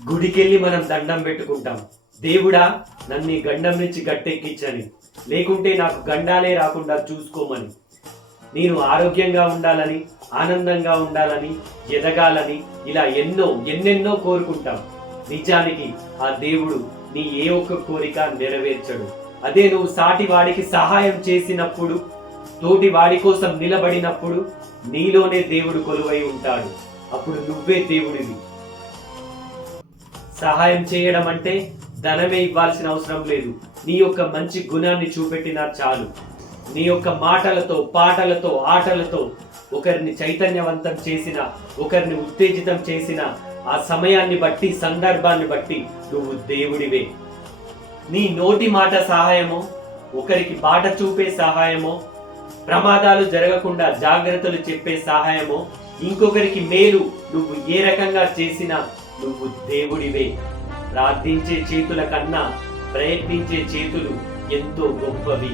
గుడికెళ్ళి మనం దండం పెట్టుకుంటాం, దేవుడా నన్ను ఈ గండం నుంచి గట్టెక్కించని, లేకుంటే నాకు గండాలే రాకుండా చూసుకోమని. నేను ఆరోగ్యంగా ఉండాలని, ఆనందంగా ఉండాలని, ఎదగాలని, ఇలా ఎన్నెన్నో కోరుకుంటాం. నిజానికి ఆ దేవుడు నీ ఏ ఒక్క కోరిక నెరవేర్చడు. అదే నువ్వు సాటి వాడికి సహాయం చేసినప్పుడు, తోటి వాడి కోసం నిలబడినప్పుడు నీలోనే దేవుడు కొలువై ఉంటాడు. అప్పుడు నువ్వే దేవుడివి. సహాయం చేయడం అంటే ధనమే ఇవ్వాల్సిన అవసరం లేదు. నీ యొక్క మంచి గుణాన్ని చూపెట్టినా చాలు. నీ యొక్క మాటలతో, పాటలతో, ఆటలతో ఒకరిని చైతన్యవంతం చేసిన, ఒకరిని ఉత్తేజితం చేసిన, ఆ సమయాన్ని బట్టి, సందర్భాన్ని బట్టి నువ్వు దేవుడివే. నీ నోటి మాట సహాయమో, ఒకరికి బాట చూపే సహాయమో, ప్రమాదాలు జరగకుండా జాగ్రత్తలు చెప్పే సహాయమో, ఇంకొకరికి మేలు నువ్వు ఏ రకంగా చేసినా నువ్వు దేవుడివే. ప్రార్థించే చేతుల కన్నా ప్రయత్నించే చేతులు ఎంతో గొప్పవి.